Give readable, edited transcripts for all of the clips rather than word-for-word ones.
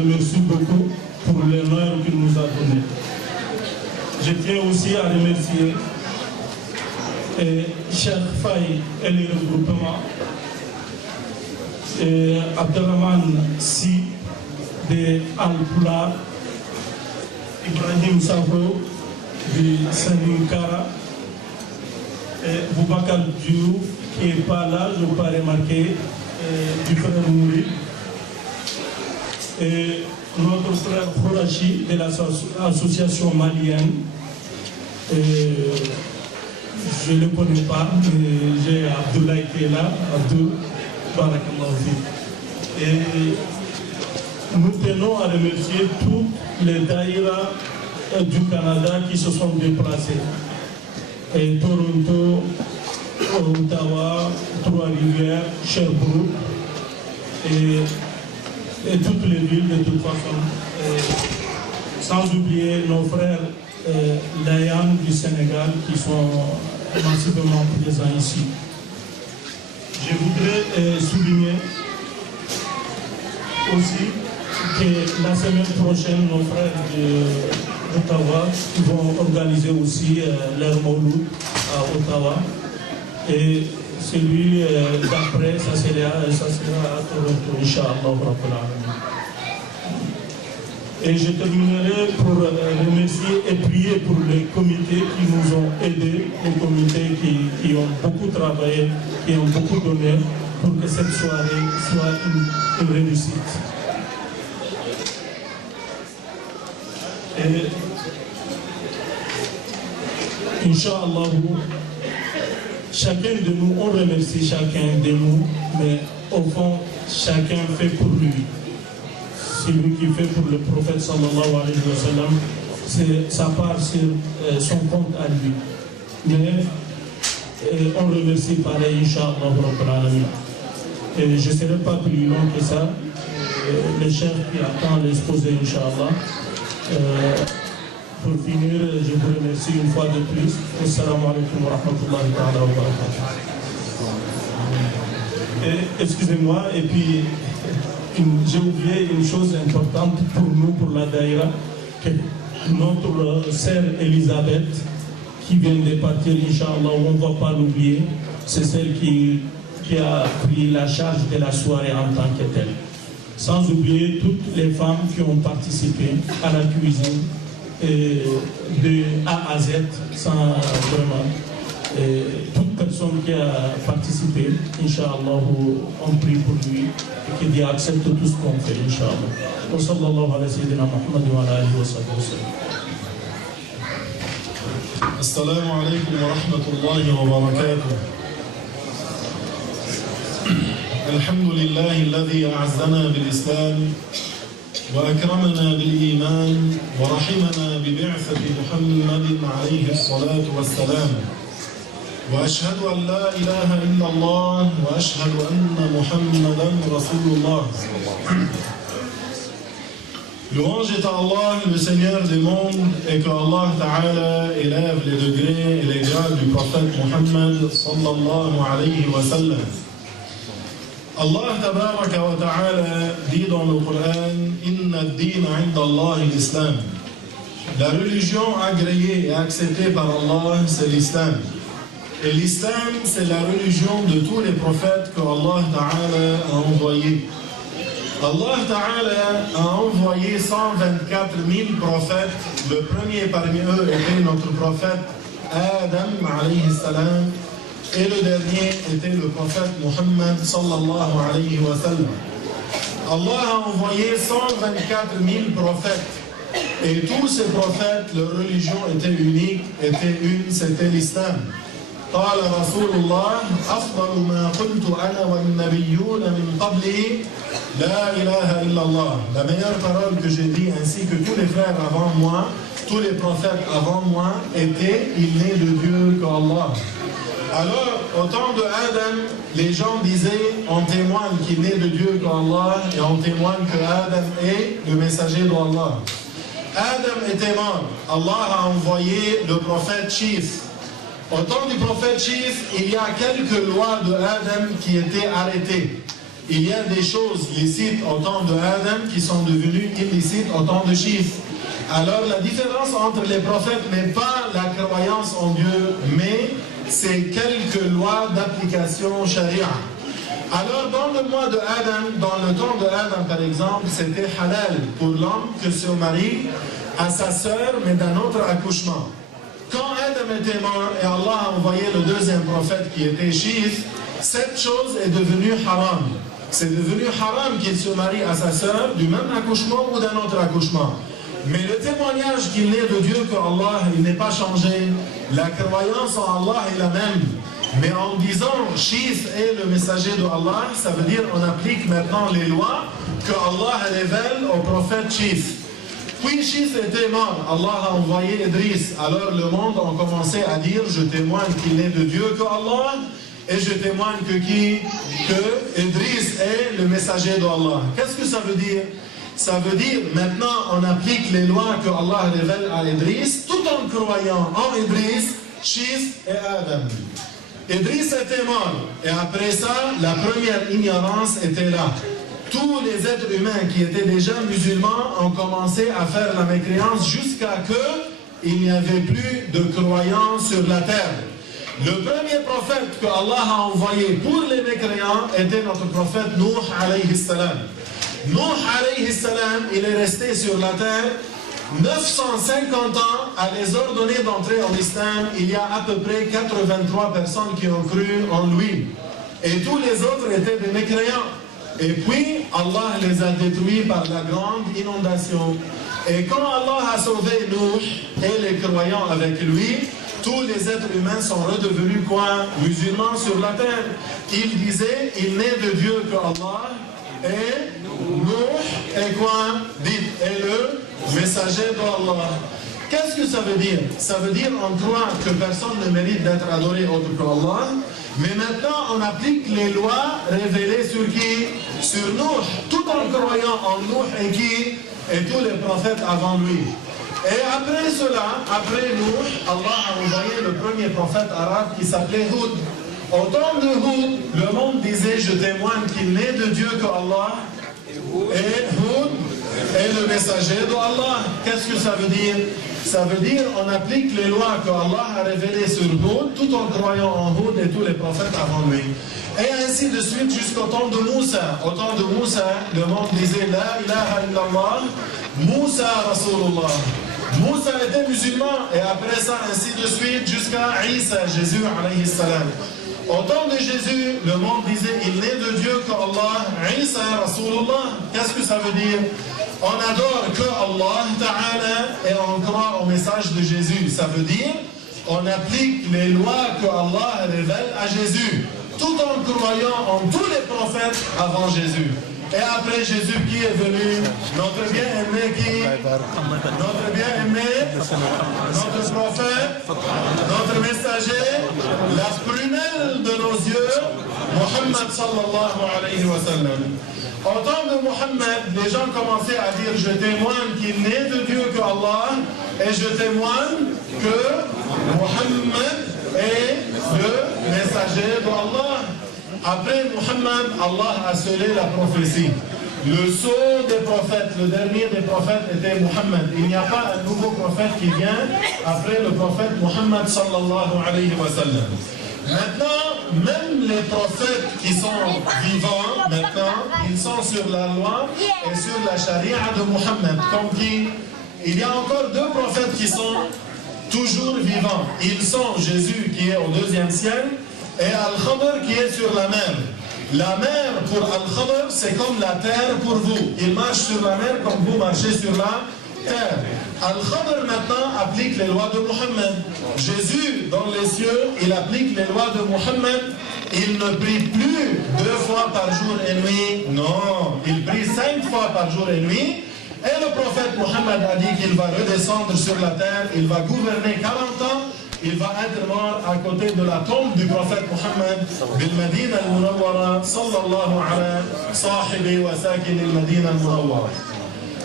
remercie beaucoup pour l'honneur qu'il nous a donné. Je tiens aussi à remercier Cheikh Faye et le regroupement, Abdelrahman Si de Al-Poulard, Ibrahim Savo de Saninkara, Boubacar Diouf qui n'est pas là, je n'ai pas remarqué, du frère Mouri, et notre frère Khourachi de l'association malienne. Je ne le connais pas, mais j'ai Abdoulaye qui est là, Abdou, Barakallahu fi. Et nous tenons à remercier tous les daïras du Canada qui se sont déplacés. Et Toronto, Ottawa, Trois-Rivières, Sherbrooke et toutes les villes de toute façon. Sans oublier nos frères Layan du Sénégal qui sont massivement présents ici. Je voudrais souligner aussi que la semaine prochaine, nos frères d'Ottawa vont organiser aussi leur Mouloud à Ottawa. Et celui d'après, ça sera à Toronto, Inch'Allah. Et je terminerai pour remercier et prier pour les comités qui nous ont aidés, les comités qui ont beaucoup travaillé, qui ont beaucoup donné pour que cette soirée soit une réussite. Et Inch'Allah, chacun de nous, on remercie chacun de nous, mais au fond, chacun fait pour lui. Celui qui fait pour le prophète sallallahu alayhi wa sallam, ça part sur son compte à lui. Mais on remercie pareil, Inch'Allah. Et je ne serai pas plus long que ça. Le chef qui attend l'exposé, Inch'Allah. Pour finir, je vous remercie une fois de plus. Assalamu alaikum wa rahmatullahi wa barakatuh. Excusez-moi, et puis j'ai oublié une chose importante pour nous, pour la Daïra, que notre sœur Elisabeth, qui vient de partir, Inch'Allah, on ne va pas l'oublier, c'est celle qui a pris la charge de la soirée en tant que telle. Sans oublier toutes les femmes qui ont participé à la cuisine, de A à Z, sans vraiment. Toute personne qui a participé, Inch'Allah, on prie pour lui et qu'il accepte tout ce qu'on fait, Inch'Allah. Wa sallallahu ala sayyidina Muhammad wa ala alihi wa sallam. Assalamu alaikum wa rahmatullahi wa barakatuh. Alhamdulillahi alladhi a'azzana bil-Islam وأكرمنا بالإيمان ورحمنا ببعثة محمد عليه الصلاة والسلام وأشهد أن لا إله إلا الله وأشهد أن محمدا رسول الله. Louange est à Allah, le Seigneur des mondes, et que Allah Ta'ala élève les degrés et les grades du prophète Muhammad sallallahu alayhi wa sallam. Allah Tabaraka wa Ta'ala dit dans le Coran Inna ad-din 'inda Allah l'Islam. La religion agréée et acceptée par Allah, c'est l'Islam. Et l'Islam, c'est la religion de tous les prophètes que Allah Ta'ala a envoyés. Allah Ta'ala a envoyé 124 000 prophètes. Le premier parmi eux était notre prophète Adam alayhi salam. Et le dernier était le prophète Muhammad sallallahu alayhi wa sallam. Allah a envoyé 124 000 prophètes. Et tous ces prophètes, leur religion était unique, était une, c'était l'islam. قال رسول الله أفضل ما قلت أنا والنبيون من قبلي لا إله إلا الله. La meilleure parole que j'ai dit ainsi que tous les frères avant moi, tous les prophètes avant moi étaient, il n'est de Dieu qu'Allah. Alors, au temps de Adam, les gens disaient, on témoigne qu'il n'est de Dieu qu'Allah et on témoigne que Adam est le messager d'Allah. Adam était mort. Allah a envoyé le prophète Chif. Au temps du prophète Chif, il y a quelques lois de Adam qui étaient arrêtées. il y a des choses licites au temps de Adam qui sont devenues illicites au temps de Chif. Alors la différence entre les prophètes n'est pas la croyance en Dieu, mais c'est quelques lois d'application charia. Alors dans le mois de Adam, dans le temps de Adam par exemple, c'était halal pour l'homme que se marie à sa sœur, mais d'un autre accouchement. Quand Adam était mort et Allah a envoyé le deuxième prophète qui était Chif, cette chose est devenue haram. C'est devenu haram qu'il se marie à sa sœur du même accouchement ou d'un autre accouchement. Mais le témoignage qu'il n'est de Dieu que Allah, il n'est pas changé. La croyance en Allah est la même. Mais en disant Chif est le messager de Allah, ça veut dire on applique maintenant les lois que Allah révèle au prophète Chif. Puis Chif était mort, Allah a envoyé Idris. Alors le monde a commencé à dire je témoigne qu'il n'est de Dieu que Allah. Et je témoigne que Idris est le messager d'Allah. Qu'est-ce que ça veut dire? Ça veut dire maintenant on applique les lois que Allah révèle à Idris tout en croyant en Idris, Chif et Adam. Idris était mort et après ça la première ignorance était là. Tous les êtres humains qui étaient déjà musulmans ont commencé à faire la mécréance jusqu'à ce qu'il n'y avait plus de croyants sur la terre. Le premier prophète que Allah a envoyé pour les mécréants était notre prophète Nuh alayhi salam. Nuh alayhi salam, il est resté sur la terre 950 ans à les ordonner d'entrer en islam. Il y a à peu près 83 personnes qui ont cru en lui. Et tous les autres étaient des mécréants. Et puis Allah les a détruits par la grande inondation. Et quand Allah a sauvé Nuh et les croyants avec lui, tous les êtres humains sont redevenus quoi? Musulmans sur la terre. Il disait, il n'est de Dieu que Allah et Nuh est quoi? Dites, est le messager d'Allah. Qu'est-ce que ça veut dire? Ça veut dire en croit que personne ne mérite d'être adoré autre que Allah. Mais maintenant on applique les lois révélées sur qui? Sur Nuh. Tout en croyant en Nuh et qui? Et tous les prophètes avant lui. Et après cela, après Nuh, Allah a envoyé le premier prophète arabe qui s'appelait Hud. Au temps de Hud, le monde disait, je témoigne qu'il n'est de Dieu que Allah. Et Hud est le messager d'Allah. Qu'est-ce que ça veut dire? Ça veut dire on applique les lois que Allah a révélées sur Hud tout en croyant en Hud et tous les prophètes avant lui. Et ainsi de suite jusqu'au temps de Moussa. Au temps de Moussa, le monde disait La ilaha illallah, Moussa Rasulullah. Moussa était musulman et après ça, ainsi de suite jusqu'à Isa, Jésus alayhi salam. Au temps de Jésus, le monde disait il n'est de Dieu qu'Allah, Isa Rasulullah. Qu'est-ce que ça veut dire? On adore que Allah Ta'ala et on croit au message de Jésus. Ça veut dire on applique les lois que Allah révèle à Jésus, tout en croyant en tous les prophètes avant Jésus. Et après Jésus qui est venu, notre bien-aimé qui? Notre bien-aimé, notre prophète, notre messager, la prunelle de nos yeux, Muhammad sallallahu alayhi wa sallam. Au temps de Muhammad, les gens commençaient à dire je témoigne qu'il n'est de Dieu que Allah et je témoigne que Muhammad est le messager d'Allah. Après Muhammad, Allah a scellé la prophétie. Le sceau des prophètes, le dernier des prophètes était Muhammad. Il n'y a pas un nouveau prophète qui vient après le prophète Muhammad sallallahu alayhi wa sallam. Maintenant, même les prophètes qui sont vivants, maintenant, ils sont sur la loi et sur la charia de Muhammad. Comme qui, il y a encore deux prophètes qui sont toujours vivants. Ils sont Jésus qui est au 2e siècle et Al-Khabar qui est sur la mer. La mer pour Al-Khabar, c'est comme la terre pour vous. Il marche sur la mer comme vous marchez sur la terre. Al-Khabar maintenant applique les lois de Muhammad. Jésus, dans les cieux, il applique les lois de Muhammad. Il ne prie plus 2 fois par jour et nuit. Non, il prie 5 fois par jour et nuit. Et le prophète Muhammad a dit qu'il va redescendre sur la terre. Il va gouverner 40 ans. Il va être mort à côté de la tombe du prophète Muhammad bil Madina al-Munawwara sallallahu ala sahibi wa sakin al-Madina al-Munawwara.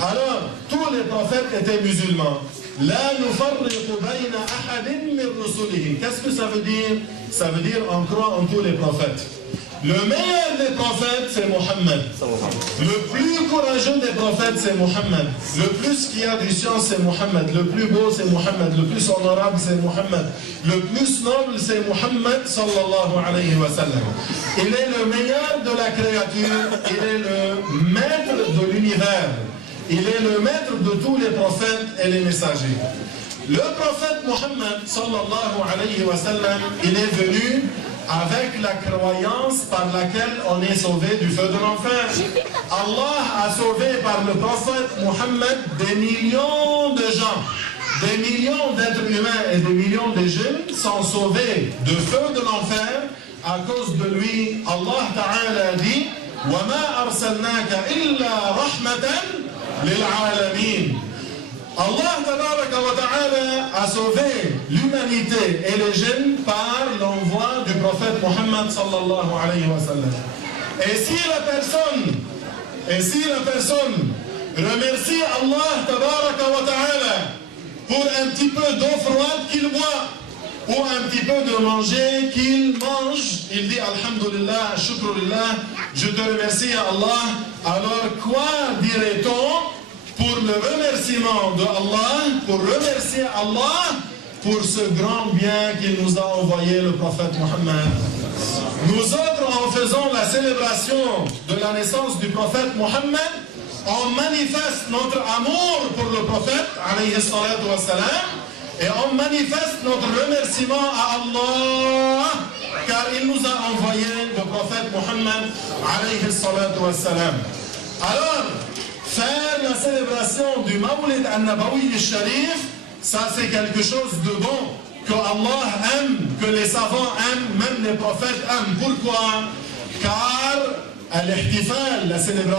Alors, tous les prophètes étaient musulmans. La nufarriqu bayna ahadin min rusulihi. Qu'est-ce que ça veut dire? Ça veut dire on croit en tous les prophètes. Le meilleur des prophètes, c'est Mohammed. Le plus courageux des prophètes, c'est Mohammed. Le plus qui a du science, c'est Mohammed. Le plus beau, c'est Mohammed. Le plus honorable, c'est Mohammed. Le plus noble, c'est Mohammed sallallahu alayhi wa sallam. Il est le meilleur de la créature. Il est le maître de l'univers. Il est le maître de tous les prophètes et les messagers. Le prophète Mohammed sallallahu alayhi wa sallam, il est venu avec la croyance par laquelle on est sauvé du feu de l'enfer. Allah a sauvé par le prophète Mohammed des millions de gens. Des millions d'êtres humains et des millions de djinns sont sauvés du feu de l'enfer à cause de lui. Allah Ta'ala dit وَمَا أَرْسَلْنَاكَ إِلَّا رَحْمَةً لِلْعَالَمِينَ. Allah Ta'ala a sauvé l'humanité et les djinns par l'envoi du prophète Mohammed sallallahu alayhi wa sallam. Et si la personne remercie Allah Ta'ala pour un petit peu d'eau froide qu'il boit ou un petit peu de manger qu'il mange, il dit Alhamdulillah, Shukrulillah, je te remercie Allah. Alors quoi dirait-on pour le remerciement de Allah, pour remercier Allah pour ce grand bien qu'il nous a envoyé le prophète Mohammed? Nous autres, en faisant la célébration de la naissance du prophète Mohammed, on manifeste notre amour pour le prophète, alayhi salatu wassalam, et on manifeste notre remerciement à Allah, car il nous a envoyé le prophète Mohammed, alayhi salatu wassalam. Alors, faire la célébration du Mawlid al-Nabawi al-Sharif, ça c'est quelque chose de bon, que Allah aime, que les savants aiment, même les prophètes aiment. Pourquoi? Car à l'ihtifal, la célébration